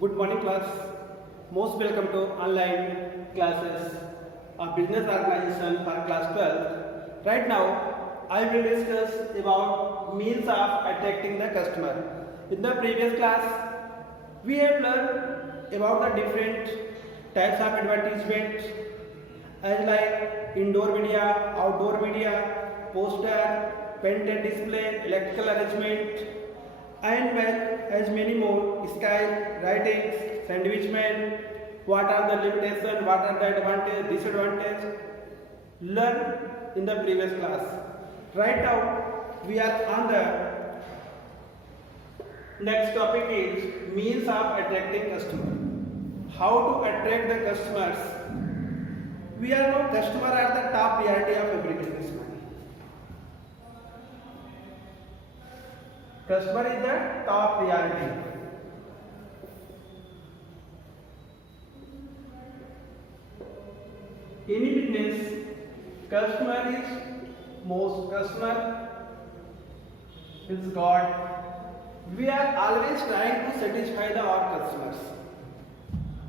Good morning, class. Most welcome to online classes of business organization for class 12. Right now, I will discuss about means of attracting the customer. In the previous class, we have learned about the different types of advertisement as like indoor media, outdoor media, poster, painted display, electrical arrangement, and well as many more sky writings, sandwich man, what are the limitations, what are the advantage, disadvantage, learn in the previous class. Right now we are on the next topic is means of attracting customer. How to attract the customers? We all know customer are the top priority of every businessman. Customer is the top priority. Any business, customer is God. We are always trying to satisfy our customers.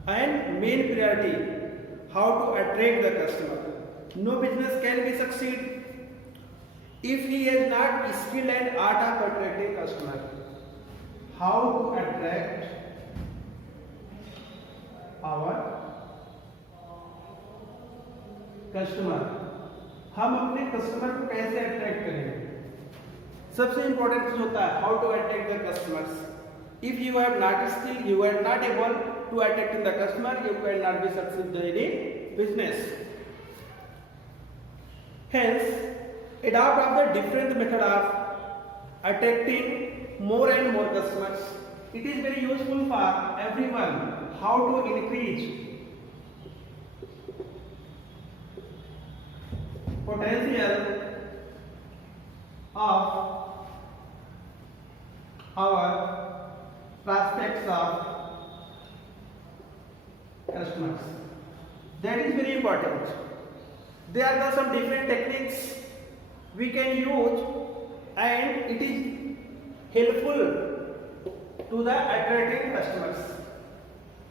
And main priority, how to attract the customer. No business can be succeed if he is not skilled and art of attracting customer. How to attract our customer? हम अपने customer को कैसे attract करेंगे? सबसे important चीज होता है how to attract the customers. If you are not skilled, you are not able to attract the customer, you cannot be successful in any business. Hence, adopt of the different method of attracting more and more customers. It is very useful for everyone. How to increase potential of our prospects of customers. That is very important. There are some different techniques we can use and it is helpful to the attracting customers.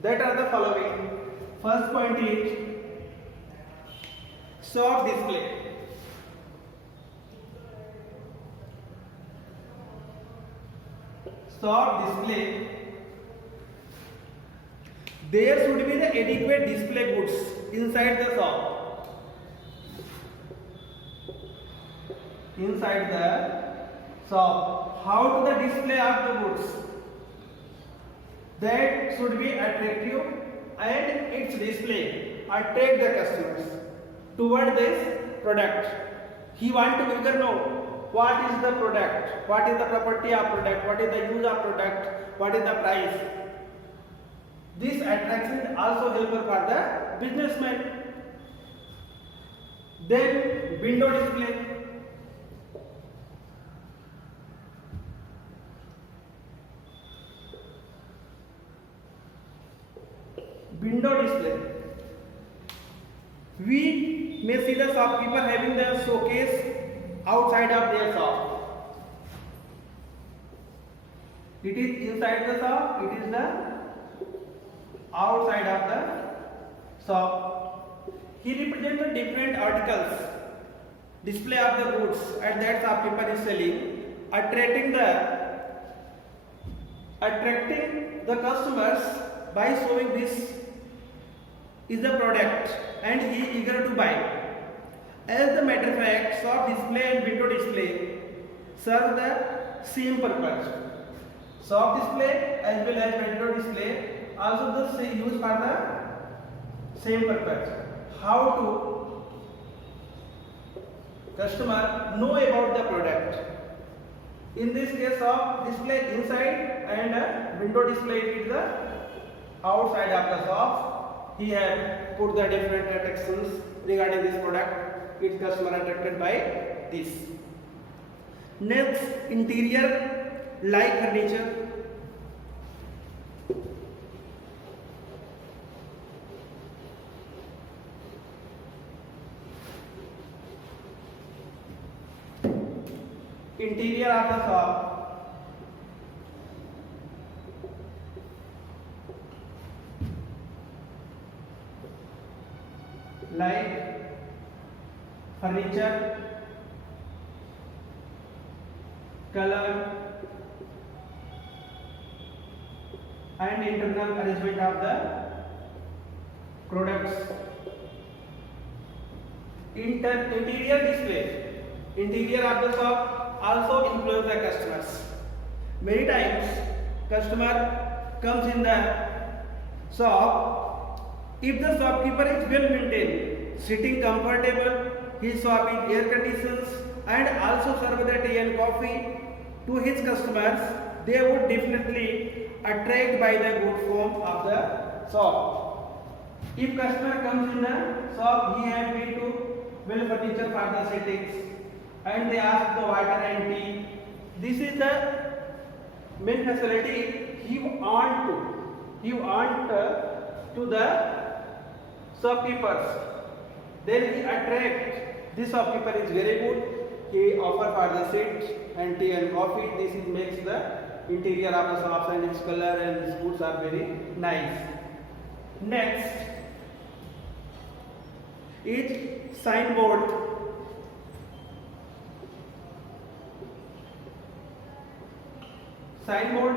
That are the following. First point is soft display. Soft display. There should be the adequate display goods inside the shop. Inside the shop. How to the display of the goods? That should be attractive and its display attract the customers toward this product. He want to know what is the product, what is the property of product, what is the use of product, what is the price. This attraction also helpful for the businessman. Then window display. Window display. We may see the shopkeeper having the showcase outside of their shop. It is inside the shop, it is the outside of the shop. He represents the different articles, display of the goods and that shopkeeper is selling, attracting the customers by showing this is the product and he is eager to buy. As a matter of fact, soft display and window display serve the same purpose. Soft display as well as window display also the used for the same purpose. How to customer know about the product? In this case, soft display inside and window display is the outside of the shop. He have put the different attractions regarding this product. Its customer attracted by this. Next, interior like furniture. Interior of the shop like furniture, color, and internal arrangement of the products. Interior display, interior of the shop also influence the customers. Many times customer comes in the shop, if the shopkeeper is well maintained, sitting comfortable, his shop is air conditioned and also serve the tea and coffee to his customers, they would definitely attract by the good form of the shop. If customer comes in the shop, he have been to well furniture for the settings and they ask the water and tea. This is the main facility he want to the shopkeepers. Then he attract. This shopkeeper is very good. He offer for the seat and tea and coffee. This is makes the interior of the shops and its color and its foods are very nice. Next is signboard. Signboard.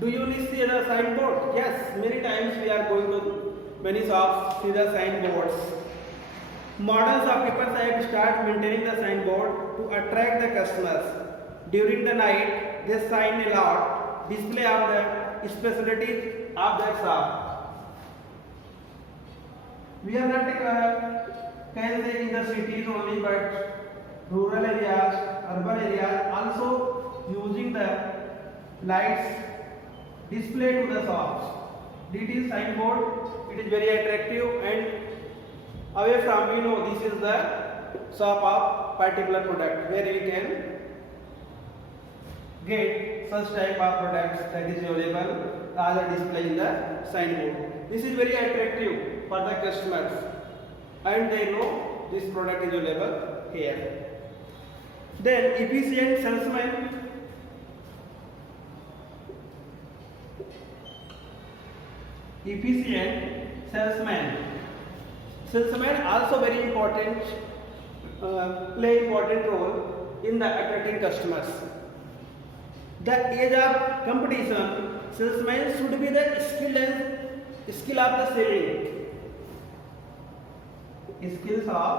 Do you see the signboard? Yes, many times we are going to many shops, see the signboards. Modern shopkeepers have started maintaining the signboard to attract the customers. During the night, they sign a lot, display of the specialties of that shop. We are not can say in the cities only, but rural areas, urban areas also using the lights display to the shops. It is signboard. It is very attractive and away from we know this is the shop of particular product where we can get such type of products that is available as a display in the signboard. This is very attractive for the customers and they know this product is available here. Then efficient salesman. Efficient salesman. Salesman also very important, play important role in the attracting customers. The age of competition, salesman should be the skill of the selling. Skills of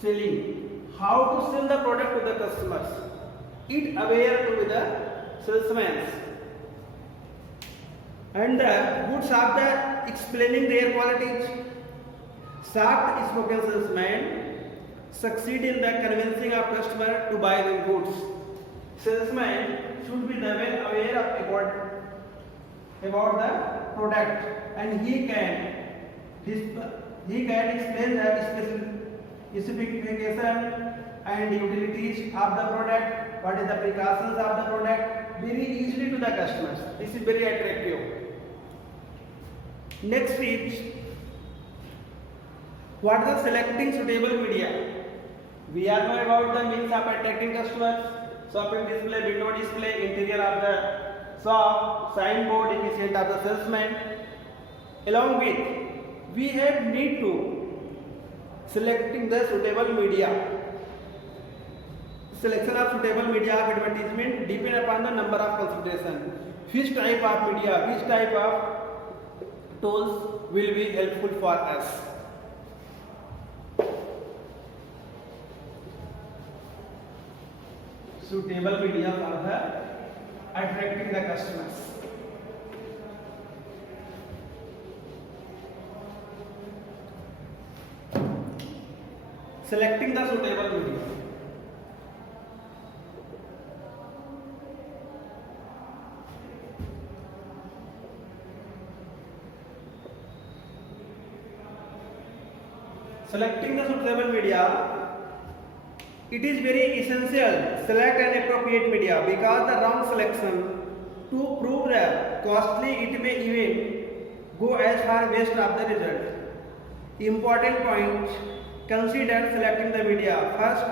selling. How to sell the product to the customers. It aware to the salesman. And the goods of the explaining their qualities. Soft spoken salesman succeed in the convincing of customer to buy the goods. Salesman should be well aware about the product and he can explain the specification and utilities of the product, what is the precautions of the product very easily to the customers. This is very attractive. Next is what is the selecting suitable media. We are know about the means of attracting customers, shopping display, window display, interior of the shop, signboard, efficient of the salesman. Along with we have need to selecting the suitable media. Selection of suitable media of advertisement depend upon the number of consideration. Which type of media, which type of tools will be helpful for us. Suitable media for the attracting the customers. Selecting the suitable media. Selecting the suitable media, it is very essential. Select an appropriate media because the wrong selection to prove the costly it may even go as far waste of the result. Important point. Consider selecting the media. First,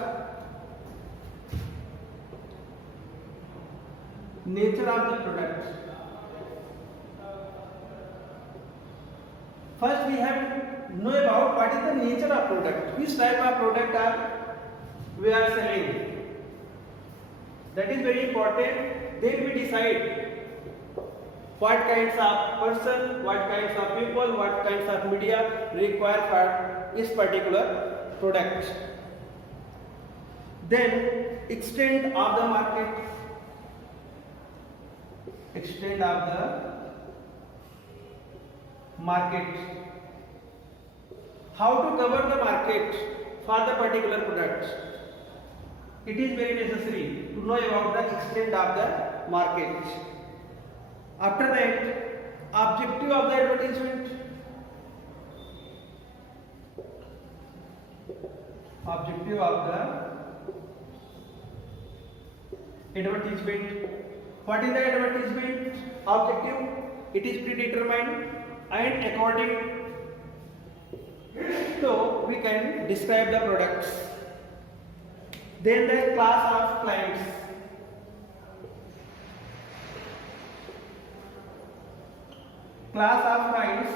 nature of the product. First we have know about what is the nature of product, which type of product we are selling. That is very important. Then we decide what kinds of person, what kinds of people, what kinds of media required for this particular product. Then extent of the market. Extent of the market. How to cover the market for the particular product. It is very necessary to know about the extent of the market. After that, objective of the advertisement. Objective of the advertisement. What is the advertisement objective? It is predetermined and according so we can describe the products. Then the class of clients. Class of clients,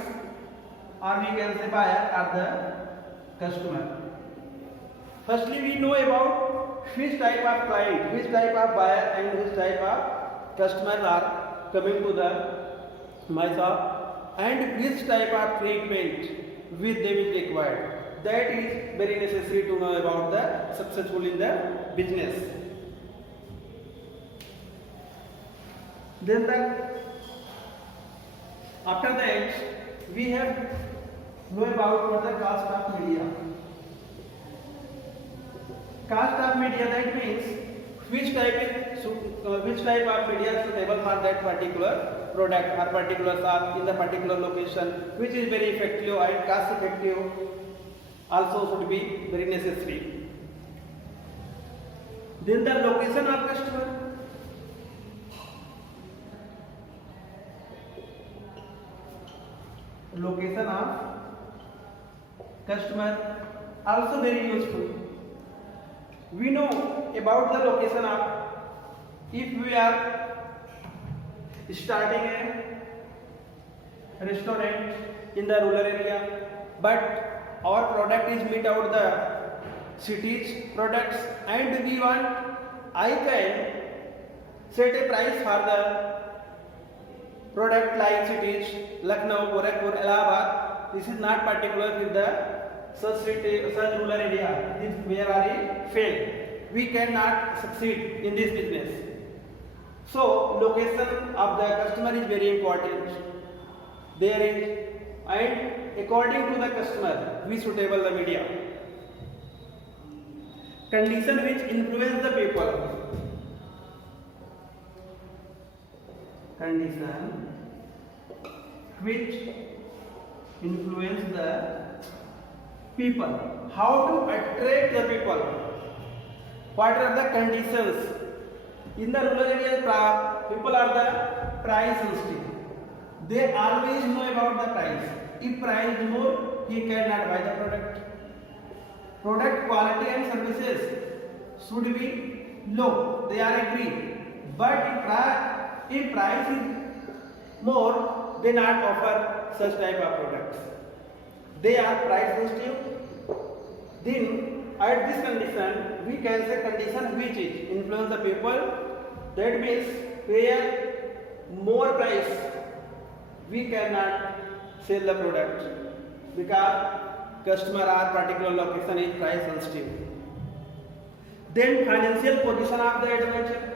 or we can say buyer, are the customer. Firstly, we know about which type of client, which type of buyer and which type of customers are coming to the my shop and which type of treatment with them is required. That is very necessary to know about the successful in the business. Then after that we have know about what the cost of media. Cost of media, that means which type of media is suitable for that particular product or particular shop in the particular location, which is very effective and cost effective, also should be very necessary. Then the location of customer. Location of customer also very useful. We know about the location of, if we are starting a restaurant in the rural area, but our product is meet out the cities products and we want, I can set a price for the product like cities Lucknow, Gorakhpur, Allahabad. This is not particular with the such city, such rural area. This where are fail. We cannot succeed in this business. So location of the customer is very important. There is, and according to the customer, we suitable the media. Condition which influence the people. Condition which influence the people. How to attract the people? What are the conditions? In the rural areas, people are the price sensitive. They always know about the price. If price is more, he cannot buy the product. Product quality and services should be low. They are agreed. But if price is more, they not offer such type of products. They are price sensitive. Then at this condition, we can say condition which is influence the people. That means where more price, we cannot sell the product because customer or particular location is price sensitive. Then financial position of the advisor.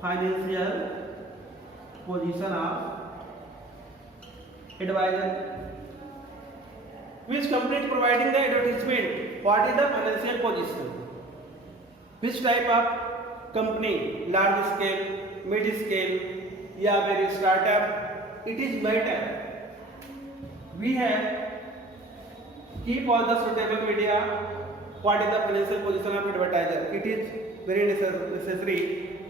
Financial position of advisor. Which company is providing the advertisement? What is the financial position? Which type of company? Large scale, mid scale, या very startup? It is better. We have keep all the suitable media. What is the financial position of advertiser? It is very necessary.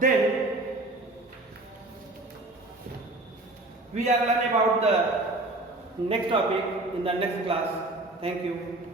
Then we are learning about the next topic in the next class. Thank you.